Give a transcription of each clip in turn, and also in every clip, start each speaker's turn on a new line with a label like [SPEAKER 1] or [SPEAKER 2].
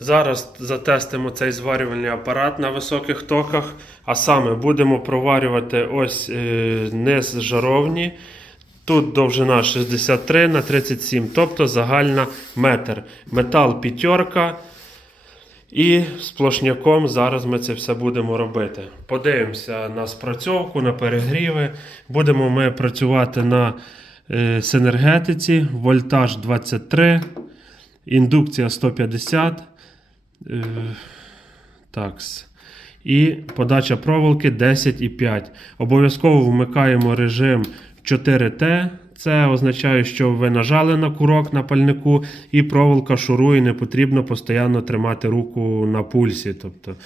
[SPEAKER 1] Зараз затестимо цей зварювальний апарат на високих токах, а саме будемо проварювати ось е, низ жаровні. Тут довжина 63 на 37, тобто загальна метр. Метал п'ятерка. І сплошняком зараз ми це все будемо робити. Подивимося на спрацьовку, на перегріви. Будемо ми працювати на е, синергетиці, вольтаж 23, індукція 150. Е, такс. І подача проволоки 10,5. Обов'язково вмикаємо режим 4T. Це означає, що ви нажали на курок на пальнику і проволока шурує, не потрібно постійно тримати руку на пульсі. Тобто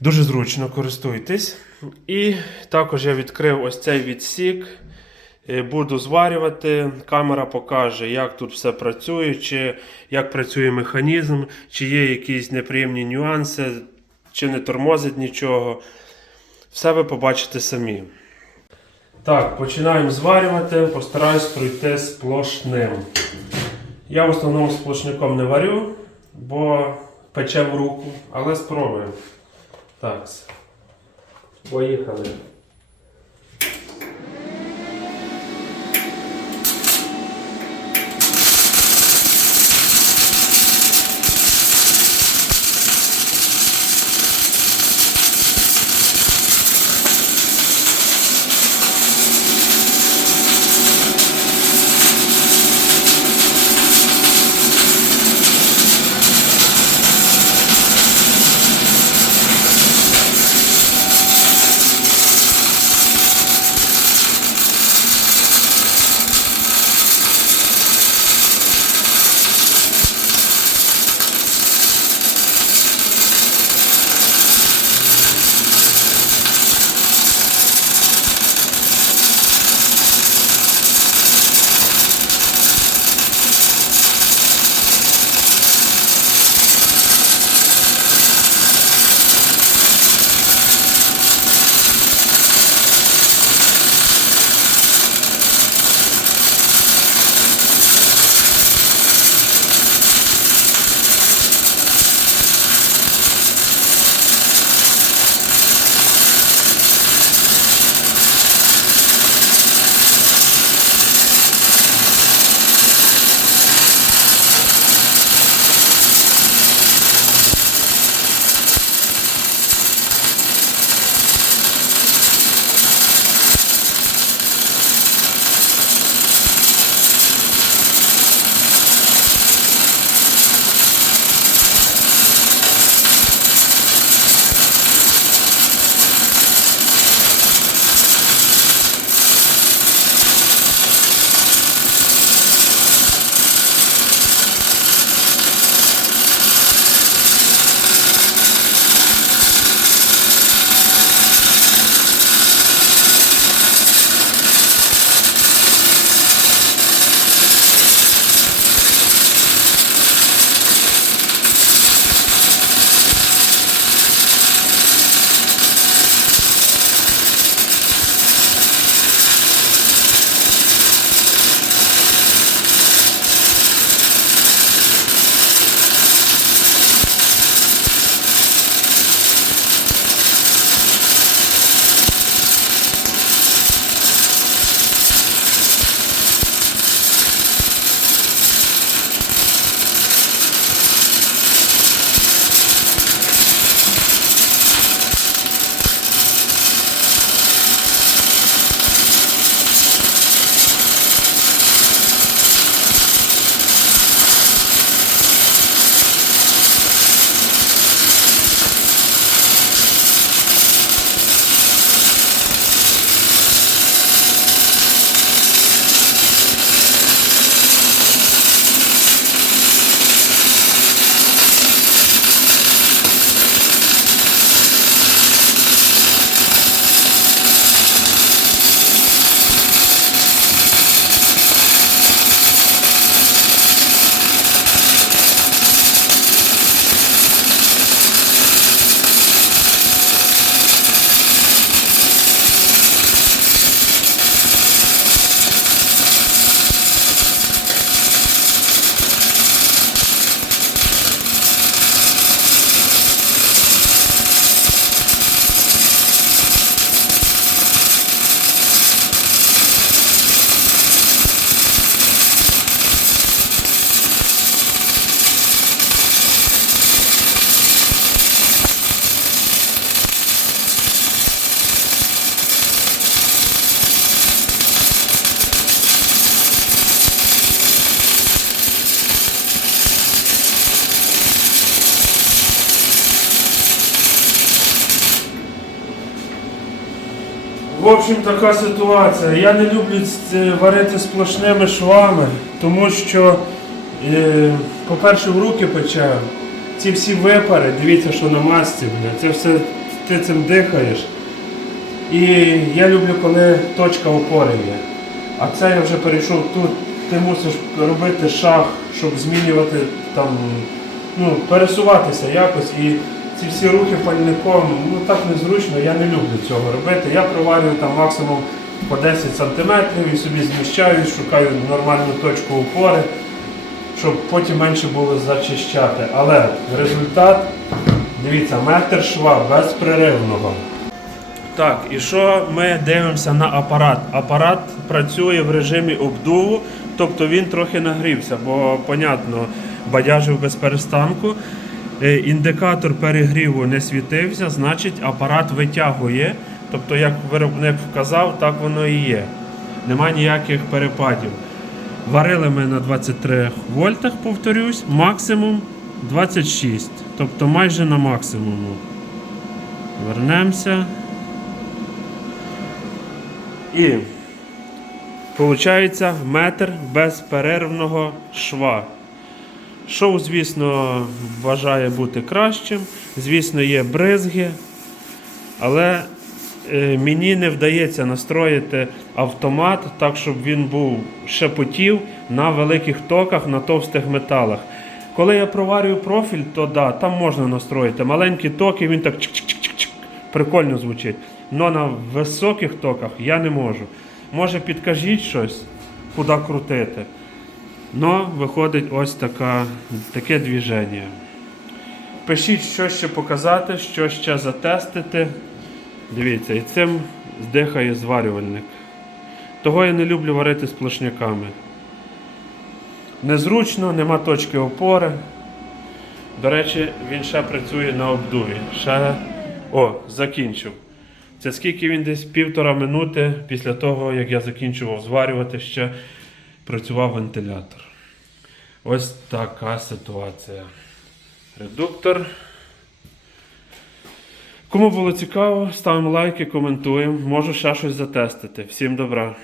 [SPEAKER 1] дуже зручно користуйтесь. І також я відкрив ось цей відсік. Е, Буду зварювати. Камера покаже, як тут все працює, чи як працює механізм, чи є якісь неприємні нюанси, чи не тормозить нічого. Все ви побачите самі. Так, починаємо зварювати. Постараюсь пройти сплошним. Я в основному сплошником не варю, бо пече в руку, але спробуємо. Так. Поїхали. В общем, така ситуація. Я не люблю варити сплошними швами, тому що, е, по-перше, в руки пече. Ці всі випари, дивіться, що на масці, бля, це все ти цим дихаєш. І я люблю, коли точка опори є. А це я вже перейшов тут. Ти мусиш робити шаг, щоб змінювати там, ну, пересуватися якось. І ці всі рухи пальником, ну так незручно, я не люблю цього робити. Я проварюю там максимум по 10 см і собі зміщаюсь, шукаю нормальну точку опори, щоб потім менше було зачищати. Але результат, дивіться, метр шва безпреривного. Так, і що ми дивимося на апарат? Апарат працює в режимі обдуву, тобто він трохи нагрівся, бо, понятно, бадяжив без перестанку. Е, Індикатор перегріву не світився, значить апарат витягує. Тобто, як виробник вказав, так воно і є. Нема ніяких перепадів. Варили ми на 23 вольтах, повторюсь, максимум 26. Тобто майже на максимуму. Вернемося. І виходить метр безперервного шва. Шов, звісно, бажає бути кращим. Звісно, є бризги. Але е, мені не вдається настроїти автомат так, щоб він був шепотів на великих токах, на товстих металах. Коли я проварюю профіль, то да, там можна настроїти. Маленькі токи, він так чик-чик-чик-чик, прикольно звучить. Но на високих токах я не можу. Може підкажіть щось, куди крутити. Но виходить ось така, таке движення. Пишіть, що ще показати, що ще затестити. Дивіться, і цим здихає зварювальник. Того я не люблю варити сплошняками. Незручно, нема точки опори. До речі, він ще працює на обдуві. Ще... О, закінчив. Це скільки він десь півтора минути після того, як я закінчував зварювати, ще працював вентилятор. Ось така ситуація. Редуктор. Кому було цікаво, ставимо лайки, коментуємо. Можу ще щось затестити. Всім добра.